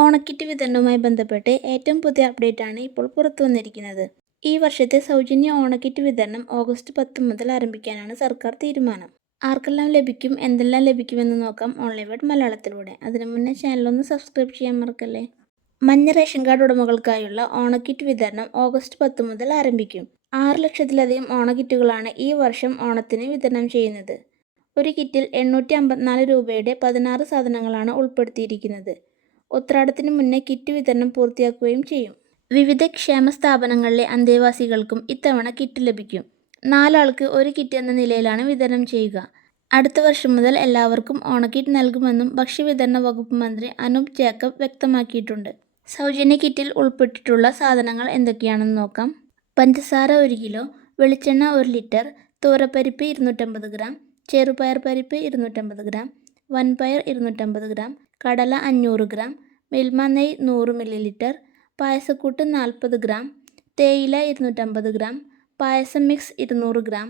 ഓണക്കിറ്റ് വിതരണവുമായി ബന്ധപ്പെട്ട് ഏറ്റവും പുതിയ അപ്ഡേറ്റാണ് ഇപ്പോൾ പുറത്തു വന്നിരിക്കുന്നത്. ഈ വർഷത്തെ സൗജന്യ ഓണക്കിറ്റ് വിതരണം ഓഗസ്റ്റ് 10 മുതൽ ആരംഭിക്കാനാണ് സർക്കാർ തീരുമാനം. ആർക്കെല്ലാം ലഭിക്കും, എന്തെല്ലാം ലഭിക്കുമെന്ന് നോക്കാം ഓൺലൈൻ വേർഡ് മലയാളത്തിലൂടെ. അതിനു മുന്നേ ചാനലൊന്ന് സബ്സ്ക്രൈബ് ചെയ്യാൻ മറക്കല്ലേ. മഞ്ഞ റേഷൻ കാർഡ് ഉടമകൾക്കായുള്ള ഓണക്കിറ്റ് വിതരണം ഓഗസ്റ്റ് 10 മുതൽ ആരംഭിക്കും. 6 ലക്ഷത്തിലധികം ഓണക്കിറ്റുകളാണ് ഈ വർഷം ഓണത്തിന് വിതരണം ചെയ്യുന്നത്. ഒരു കിറ്റിൽ 854 രൂപയുടെ 16 സാധനങ്ങളാണ് ഉൾപ്പെടുത്തിയിരിക്കുന്നത്. ഉത്രാടത്തിന് മുന്നേ കിറ്റ് വിതരണം പൂർത്തിയാക്കുകയും ചെയ്യും. വിവിധ ക്ഷേമ സ്ഥാപനങ്ങളിലെ അന്തേവാസികൾക്കും ഇത്തവണ കിറ്റ് ലഭിക്കും. 4 ആൾക്ക് ഒരു കിറ്റ് എന്ന നിലയിലാണ് വിതരണം ചെയ്യുക. അടുത്ത വർഷം മുതൽ എല്ലാവർക്കും ഓണക്കിറ്റ് നൽകുമെന്നും ഭക്ഷ്യവിതരണ വകുപ്പ് മന്ത്രി അനൂപ് ജേക്കബ് വ്യക്തമാക്കിയിട്ടുണ്ട്. സൗജന്യ കിറ്റിൽ ഉൾപ്പെട്ടിട്ടുള്ള സാധനങ്ങൾ എന്തൊക്കെയാണെന്ന് നോക്കാം. പഞ്ചസാര 1 കിലോ, വെളിച്ചെണ്ണ 1 ലിറ്റർ, തൂരപ്പരിപ്പ് 250 ഗ്രാം, ചെറുപയർ പരിപ്പ് 250 ഗ്രാം, വൻപയർ 250 ഗ്രാം, കടല 500 ഗ്രാം, മിൽമ നെയ്യ് 100 മില്ലി, പായസക്കൂട്ട് 40 ഗ്രാം, തേയില 250 ഗ്രാം, പായസം മിക്സ് 200 ഗ്രാം,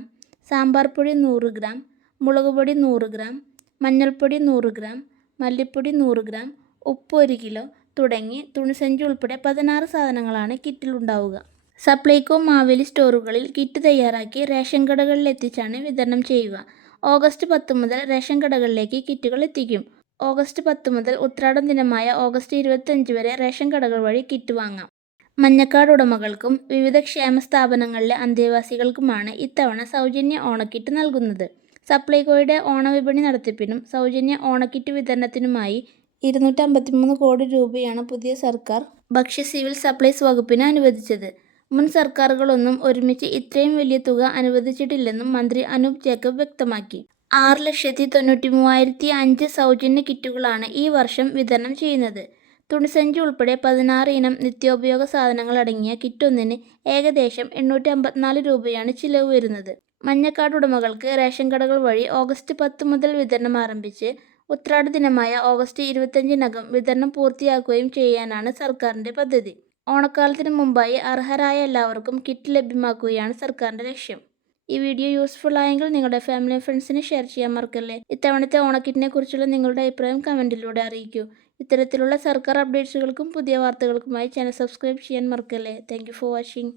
സാമ്പാർ പൊടി 100 ഗ്രാം, മുളകുപൊടി 100 ഗ്രാം, മഞ്ഞൾപ്പൊടി 100 ഗ്രാം, മല്ലിപ്പൊടി 100 ഗ്രാം, ഉപ്പ് 1 കിലോ തുടങ്ങി തുണിസഞ്ചി ഉൾപ്പെടെ 16 സാധനങ്ങളാണ് കിറ്റിലുണ്ടാവുക. സപ്ലൈകോ, മാവേലി സ്റ്റോറുകളിൽ കിറ്റ് തയ്യാറാക്കി റേഷൻ കടകളിൽ എത്തിച്ചാണ് വിതരണം ചെയ്യുക. ഓഗസ്റ്റ് 10 മുതൽ റേഷൻ കടകളിലേക്ക് കിറ്റുകൾ എത്തിക്കും. ഓഗസ്റ്റ് 10 മുതൽ ഉത്രാടം ദിനമായ ഓഗസ്റ്റ് 25 വരെ റേഷൻ കടകൾ വഴി കിറ്റ് വാങ്ങാം. മഞ്ഞക്കാർഡ് ഉടമകൾക്കും വിവിധ ക്ഷേമ സ്ഥാപനങ്ങളിലെ അന്തേവാസികൾക്കുമാണ് ഇത്തവണ സൗജന്യ ഓണക്കിറ്റ് നൽകുന്നത്. സപ്ലൈകോയുടെ ഓണവിപണി നടത്തിപ്പിനും സൗജന്യ ഓണക്കിറ്റ് വിതരണത്തിനുമായി 253 കോടി രൂപയാണ് പുതിയ സർക്കാർ ഭക്ഷ്യ സിവിൽ സപ്ലൈസ് വകുപ്പിന് അനുവദിച്ചത്. മുൻ സർക്കാരുകളൊന്നും ഒരുമിച്ച് ഇത്രയും വലിയ തുക അനുവദിച്ചിട്ടില്ലെന്നും മന്ത്രി അനൂപ് ജേക്കബ് വ്യക്തമാക്കി. 6,93,005 സൗജന്യ കിറ്റുകളാണ് ഈ വർഷം വിതരണം ചെയ്യുന്നത്. തുണിസഞ്ചി ഉൾപ്പെടെ 16 ഇനം നിത്യോപയോഗ സാധനങ്ങൾ അടങ്ങിയ കിറ്റൊന്നിന് ഏകദേശം 854 രൂപയാണ് ചിലവ് വരുന്നത്. മഞ്ഞക്കാർഡ് ഉടമകൾക്ക് റേഷൻ കടകൾ വഴി ഓഗസ്റ്റ് 10 മുതൽ വിതരണം ആരംഭിച്ച് ഉത്രാട ദിനമായ ഓഗസ്റ്റ് 25-നകം വിതരണം പൂർത്തിയാക്കുകയും ചെയ്യാനാണ് സർക്കാരിൻ്റെ പദ്ധതി. ഓണക്കാലത്തിന് മുമ്പായി അർഹരായ എല്ലാവർക്കും കിറ്റ് ലഭ്യമാക്കുകയാണ് സർക്കാരിൻ്റെ ലക്ഷ്യം. ഈ വീഡിയോ യൂസ്ഫുൾ ആയെങ്കിൽ നിങ്ങളുടെ ഫാമിലി ഫ്രണ്ട്സിന് ഷെയർ ചെയ്യാൻ മറക്കല്ലേ. ഇത്തവണത്തെ ഓണക്കിറ്റിനെ കുറിച്ചുള്ള നിങ്ങളുടെ അഭിപ്രായം കമൻറ്റിലൂടെ അറിയിക്കൂ. ഇത്തരത്തിലുള്ള സർക്കാർ അപ്ഡേറ്റ്സുകൾക്കും പുതിയ വാർത്തകൾക്കുമായി ചാനൽ സബ്സ്ക്രൈബ് ചെയ്യാൻ മറക്കല്ലേ. Thank you for watching.